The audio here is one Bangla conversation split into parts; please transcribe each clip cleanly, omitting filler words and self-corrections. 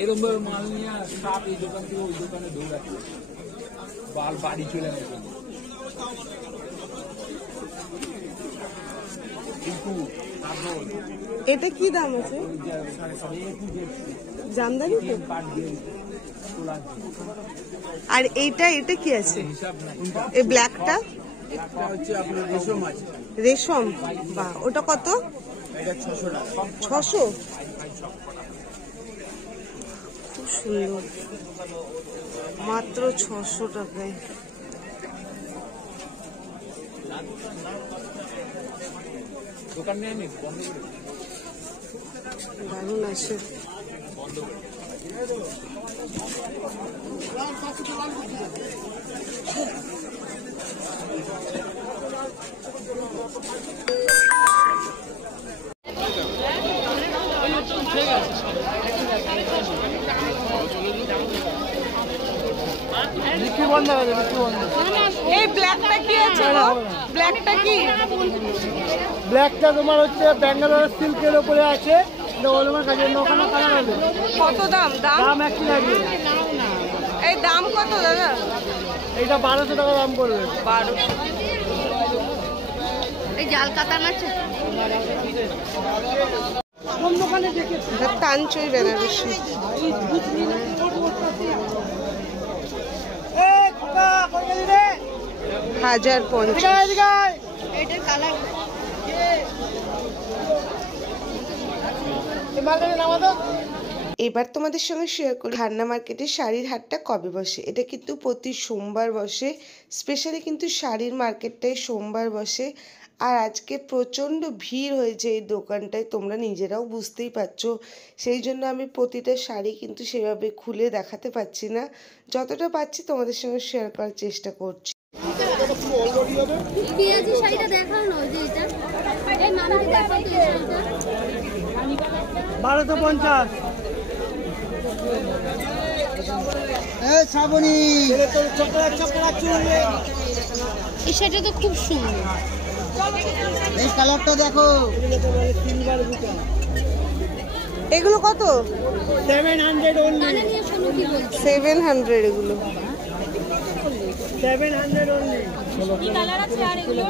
এরকম ভাবে মাল নিয়ে সাপ এই দোকান থেকে ওই দোকানে দৌড়াচ্ছে, বাড়ি চলে গেছে। এটা কি দাম আছে? জামদানি তো। আর এটা কি আছে? এই ব্ল্যাকটা হচ্ছে আপনার রেশম আছে। রেশম, বাহ, ওটা কত? এটা 600 টাকা। 600? খুব সুন্দর, মাত্র 600 টাকায়। দোকান নেই, বন্ধ করে দারুণ আছে। এই ব্ল্যাকটা কি আছে? ব্ল্যাকটা কি? ব্ল্যাকটা তোমার হচ্ছে ব্যাঙ্গালোর সিল্কের উপরে আছে, কত দাম? দাম একই লাগবে। এই দাম কত দাদা? এইটা 1200 টাকা দাম পড়বে। 1200। এই জাল কাতান আছে কাঞ্চই বেনারসি। 1050। এটার কালার এবার তোমাদের সঙ্গে শেয়ার করি খান্না মার্কেটে শাড়ির হাটটা কবে বসে। এটা কিন্তু প্রতি সোমবার বসে, স্পেশালি কিন্তু শাড়ির মার্কেটটাই সোমবার বসে। আর আজকে প্রচণ্ড ভিড় হয়েছে এই দোকানটায়, তোমরা নিজেরাও বুঝতেই পারছো। সেই জন্য আমি প্রতিটা শাড়ি কিন্তু সেভাবে খুলে দেখাতে পারছি না, যতটা পাচ্ছি তোমাদের সঙ্গে শেয়ার করার চেষ্টা করছি। শাড়িটা দেখাও না, ওই যে এটা এই মামিকে দেখাও তো, এই শাড়িটা 1250। শ্রাবণী এই শাড়িটা তো খুব সুন্দর। এই কালারটা দেখো। এগুলো কত? 700 only। 700 এগুলো। 700 only। কি কালার আছে আর এগুলো?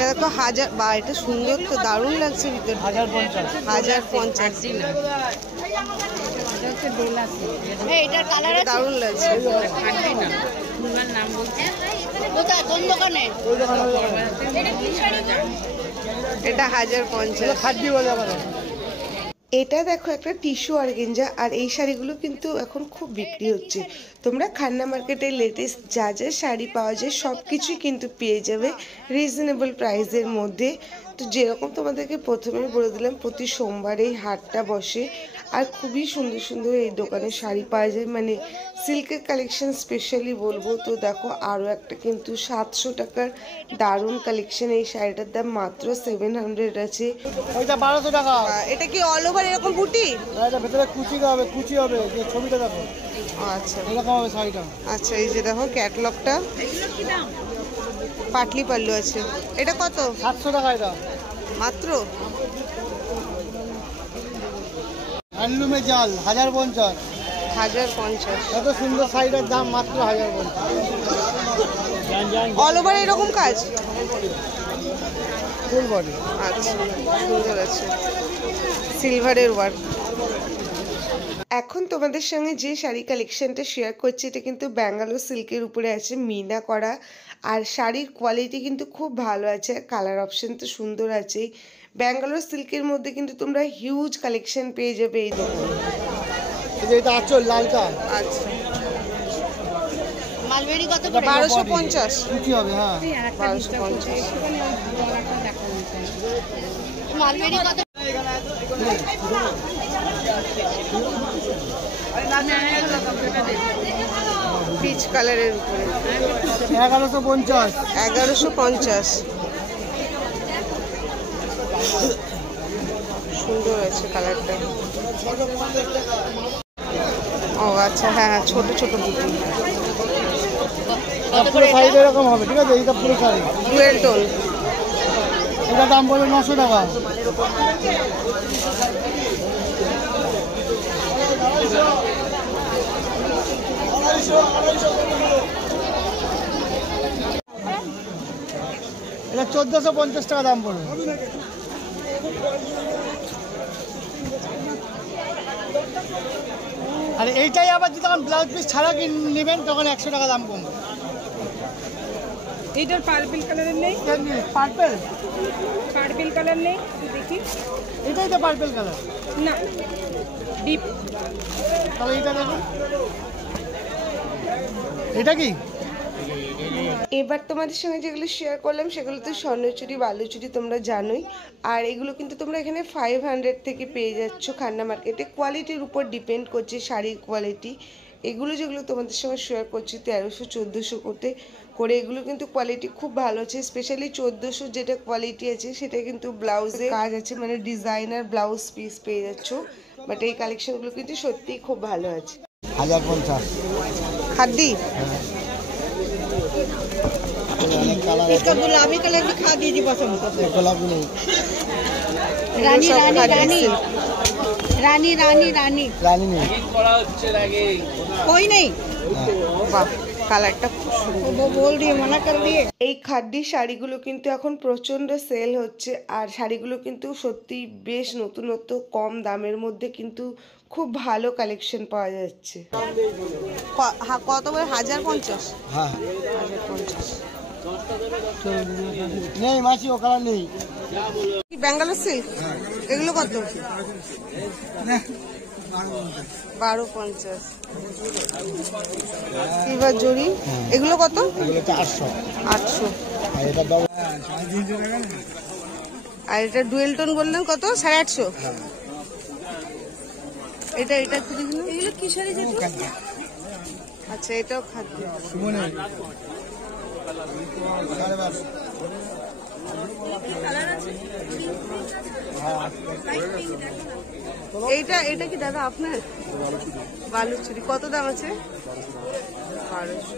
এটা তো 1000, বা এটা সুন্দর তো, দারুণ লাগছে ভিতরে। 1050। 1050। এটার কালার আছে, দারুণ লাগছে। কোথায়, কোন দোকানে? এটা কি শাড়ি? এটা 1050। খাদ্যি বলে আমাদের। এটা দেখো একটা টিস্যু অর্গানজা, আর এই শাড়িগুলো কিন্তু এখন খুব বিক্রি হচ্ছে। তোমরা খান্না মার্কেটের লেটেস্ট যা যা শাড়ি পাওয়া যায় সব কিছুই কিন্তু পেয়ে যাবে রিজনেবল প্রাইসের মধ্যে। তো যেরকম তোমাদেরকে প্রথমে বলে দিলাম, প্রতি সোমবার এই হাটটা বসে, আর খুবই সুন্দর সুন্দর এই দোকানে শাড়ি পাওয়া যায়, মানে সিল্কের কালেকশন স্পেশালি বলবো। তো দেখো আরও একটা কিন্তু 700 টাকার দারুণ কালেকশন। এই শাড়িটার দাম মাত্র 700 আছে। ওইটা 1200 টাকা। এটা কি অল ওভার এরকম বুটি? এটা ভেতরে কুচি হবে, কুচি হবে, যে ছবিটা দেখো। আচ্ছা, এরকম হবে শাড়িটা। আচ্ছা, এই যে দেখো ক্যাটলগটা, পাটলি পাল্লু আছে। এটা কত? 700 টাকা এটা মাত্র। হ্যান্ডলুমে জাল 1050। 1050। এত সুন্দর শাড়িটার দাম মাত্র 1050। অল ওভার এরকম কাজ, ফুল বডি। আচ্ছা, সুন্দর আছে, সিলভারের ওয়ার্ক। এখন তোমাদের সঙ্গে যে শাড়ি কালেকশনটা শেয়ার করছি, এটা কিন্তু ব্যাঙ্গালোর সিল্কের উপরে আছে, মিনা করা। আর শাড়ির কোয়ালিটি কিন্তু খুব ভালো আছে, কালার অপশন তো সুন্দর আছেই। ব্যাঙ্গালোর সিল্কের মধ্যে কিন্তু তোমরা হিউজ কালেকশন পেয়ে যাবে এই দোকানে। এটা আঁচল লালটা। আচ্ছা, মালবেরি কত করে? 1250। কুচি হবে, হ্যাঁ 1250। মালবেরি কত? পিচ কালারের উপরে 1150। 1150। সুন্দর আছে কালারটা। ও আচ্ছা, হ্যাঁ হ্যাঁ, ছোট ছোট বুটি। কত পুরো করে শাড়ি এটা? এরকম হবে, ঠিক আছে? এইটা পুরো শাড়ি, ডুয়েল টোন। এটা দাম পড়বে 900 টাকা। এটা 1450 টাকা দাম পড়বে। আর এইটাই আবার যদি তখন ব্লাউজ পিস ছাড়া নেবেন তখন 100 টাকা দাম কমবে। এইটার পার্পল কালারের নেই? পার্পেল, পার্পল কালার নেই দেখি। এটাই তো পার্পেল কালার। না, ডিপ। তাহলে এইটা দেখুন, এটা কি? এবার তোমাদের সঙ্গে যেগুলো শেয়ার করলাম সেগুলো তো স্বর্ণচুরি বালুচুরি তোমরা জানোই। আর এগুলো কিন্তু তোমরা এখানে 500 থেকে পেয়ে যাচ্ছ খান্না মার্কেটে। কোয়ালিটির উপর ডিপেন্ড করছে শাড়ির কোয়ালিটি। এগুলো যেগুলো তোমাদের সঙ্গে শেয়ার করছি 1300-1400 করে এগুলো কিন্তু কোয়ালিটি খুব ভালো আছে। স্পেশালি 1400 যেটা কোয়ালিটি আছে সেটা কিন্তু ব্লাউজে কাজ আছে, মানে ডিজাইনার ব্লাউজ পিস পেয়ে যাচ্ছ। বাট এই কালেকশনগুলো কিন্তু সত্যিই খুব ভালো আছে। 1050। খাদ্দি इसका गुलाबी कलर दिखा दीजिए पसंद को। গোলাপি নেই, रानी रानी रानी रानी रानी रानी রানী নেই। করা হচ্ছে নাকি? कोई नहीं, বাহ, কালারটা খুব সুন্দর। वो बोल रही है मना कर दिए। এই খাদ্যি শাড়িগুলো কিন্তু এখন প্রচণ্ড সেল হচ্ছে। আর শাড়িগুলো কিন্তু সত্যি বেশ নতুনত্ব, কম দামের মধ্যে কিন্তু খুব ভালো কালেকশন পাওয়া যাচ্ছে। কত করে? 1050? হ্যাঁ 1050। নেই মাসি, ও কালার নেই। ব্যাঙ্গালোর সিল্ক এগুলো কত? 1250। সিলভার জরি এগুলো কত? এগুলো 400। 800। আর এটা দাম আর এটা ডুয়েল টোন বললেন কত? 850। এটা একটু দেখুন, এগুলো কি শাড়ি? আচ্ছা, এটাও খাদ্য। সুমনে এটা কি দাদা আপনার? বালুচুরি কত দাম আছে? 1200।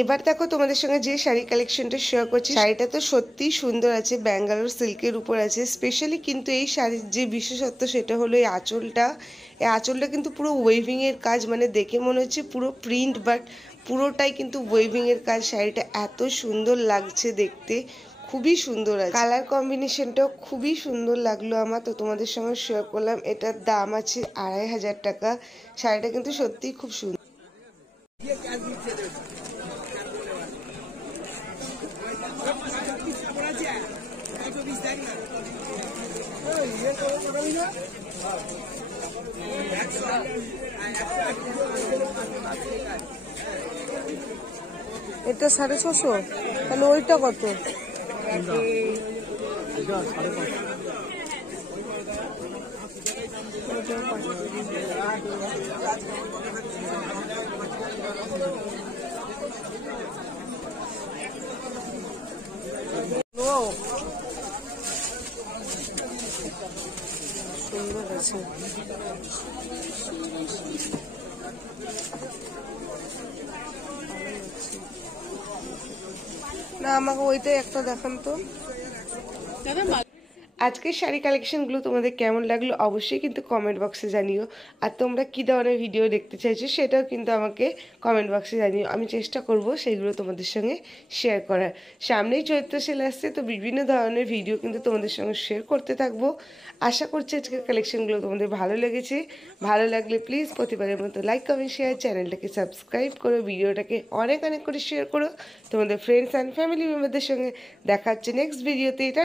এবার দেখো তোমাদের সঙ্গে যে শাড়ি কালেকশনটা শেয়ার করছি, শাড়িটা তো সত্যিই সুন্দর আছে, ব্যাঙ্গালোর সিল্কের উপর আছে। স্পেশালি কিন্তু এই শাড়ির যে বিশেষত্ব সেটা হলো এই আঁচলটা। এই আঁচলটা কিন্তু পুরো ওয়েভিংয়ের কাজ, মানে দেখে মনে হচ্ছে পুরো প্রিন্ট, বাট পুরোটাই কিন্তু ওয়েভিংয়ের কাজ। শাড়িটা এত সুন্দর লাগছে দেখতে, খুবই সুন্দর আছে। কালার কম্বিনেশনটাও খুবই সুন্দর লাগলো আমার, তো তোমাদের সঙ্গে শেয়ার করলাম। এটার দাম আছে 2500 টাকা। শাড়িটা কিন্তু সত্যিই খুব সুন্দর। এটা 650, তাহলে ওইটা কত? সুন্দর আছে। না, আমাকে ওইটাই একটা দেখান তো। আজকের শাড়ি কালেকশনগুলো তোমাদের কেমন লাগলো অবশ্যই কিন্তু কমেন্ট বক্সে জানিও। আর তোমরা কী ধরনের ভিডিও দেখতে চাইছো সেটাও কিন্তু আমাকে কমেন্ট বক্সে জানিও। আমি চেষ্টা করব সেইগুলো তোমাদের সঙ্গে শেয়ার করার। সামনেই চৈত্র সেল আসছে, তো বিভিন্ন ধরনের ভিডিও কিন্তু তোমাদের সঙ্গে শেয়ার করতে থাকবো। আশা করছি আজকের কালেকশনগুলো তোমাদের ভালো লেগেছে। ভালো লাগলে প্লিজ প্রতিবারের মতো লাইক কমেন্ট শেয়ার, চ্যানেলটাকে সাবস্ক্রাইব করো, ভিডিওটাকে অনেক অনেক করে শেয়ার করো তোমাদের ফ্রেন্ডস অ্যান্ড ফ্যামিলি মেম্বারদের সঙ্গে। দেখা হচ্ছে নেক্সট ভিডিওতে। এটা